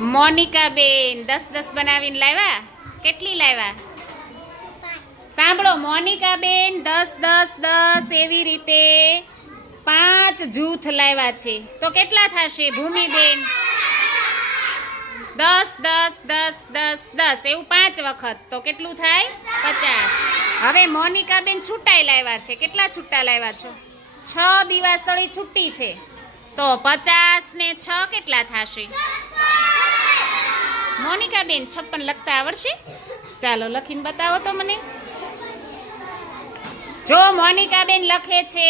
Monica બેન 10-10 બનાવીને લાવ્યા. કેટલી લાવ્યા? સાંભળો, મોનિકા બેન 10-10-10 એવી રીતે 5 જૂથ લાવ્યા છે. તો કેટલા થશે ભૂમિબેન? 10-10-10-10-10 એવું 5 વખત તો કેટલું થાય? 50. હવે મોનિકા બેન છૂટાઈ લાવ્યા છે. કેટલા છૂટા લાવ્યા છો? 6 દિવાસળી છૂટી છે. તો 50 ને 6 કેટલા થશે? મોનિકા બેન 56 લખતા આવડશે? ચાલો લખીને બતાવો તો મને. જો મોનિકા બેન લખે છે.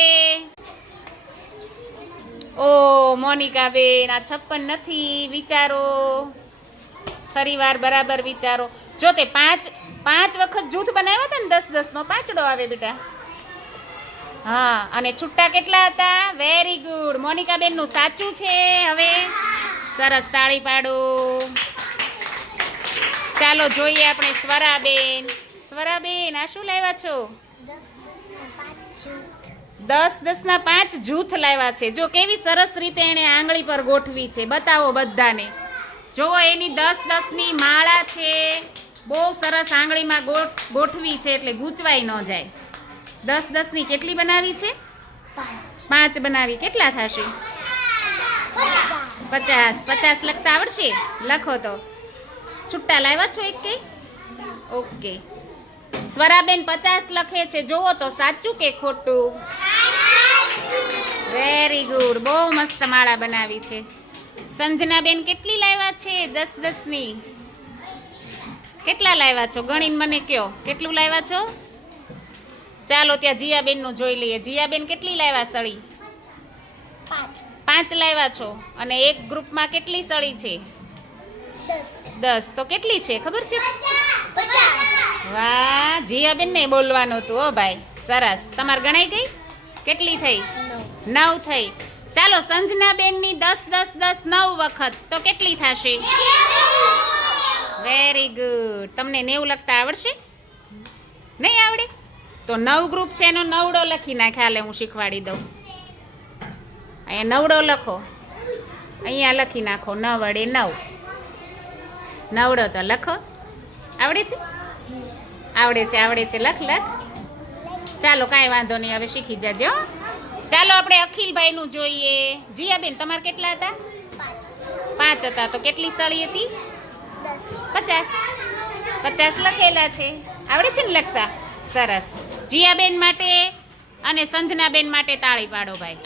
ઓ મોનિકા બેન, આ 56 નથી. વિચારો ફરીવાર, બરાબર વિચારો. જો તે 5 વખત જૂથ બનાવ્યા હતા ને, 10-10 નો પાંચડો આવે બેટા. હા, અને છૂટા કેટલા હતા? Very good. મોનિકા બેન નું સાચું છે. હવે સરસ, તાળી પાડો. ચાલો જોઈએ આપણે સ્વરાબેન. સ્વરાબેન, આ શું લાવ્યા છો? 10-10 ના 5 જૂથ લાવ્યા છે. જો કેવી સરસ રીતે એને આંગળી પર ગોઠવી છે. બતાવો બધાને. જો એની 10-10 ની માળા છે. બહુ સરસ આંગળીમાં ગોઠવી છે, એટલે ગૂંચવાઈ ન જાય. 10-10 ની કેટલી બનાવી છે? 5 બનાવી. કેટલા થશે? 50. 50 લખતા આવડશે? લખો તો. છૂટા લાવ્યા છો એક કે? ઓકે. સ્વરાબેન 50 લખે છે. જોવો તો સાચું કે ખોટું? Very good. બહુ મસ્ત માળા બનાવી છે. સંજનાબેન કેટલી લાવ્યા છે? 10-10 ની કેટલા લાવ્યા છો? ગણીને મને કયો, કેટલું લાવ્યા છો? ચાલો ત્યાં જીયાબેન નું જોઈ લઈએ. જીયાબેન કેટલી લાવ્યા સળી? 5 લાવ્યા છો. અને એક ગ્રુપમાં કેટલી સળી છે? 10. તો કેટલી છે ખબર છે? 50. વાહ, જીયાબેન ને બોલવાનું હતું. ઓ ભાઈ, સરસ. તમારે ગણાઈ ગઈ? કેટલી થઈ? 9 થઈ. ચાલો, સંજનાબેન ની 10-10-10 9 વખત તો કેટલી થશે? Very good. તમને 90 લખતા આવડશે? નહીં આવડે? તો 9 ગ્રુપ છે, એનો નવડો લખી નાખે. હાલે હું શીખવાડી દઉં. અહીંયા નવડો લખો. અહીંયા લખી નાખો. 9 વડે 9. નવડો તો લખો. આવડે છે? આવડે છે, આવડે છે. લખ. ચાલો, કાંઈ વાંધો નહીં. હવે શીખી જજો. ચાલો આપણે અખિલભાઈ નું જોઈએ. જીયાબેન, તમારે કેટલા હતા? 5 હતા. તો કેટલી સળી હતી? 50. 50 લખેલા છે. આવડે છે ને લખતા? સરસ. જીયાબેન માટે અને સંજનાબેન માટે તાળી પાડો ભાઈ.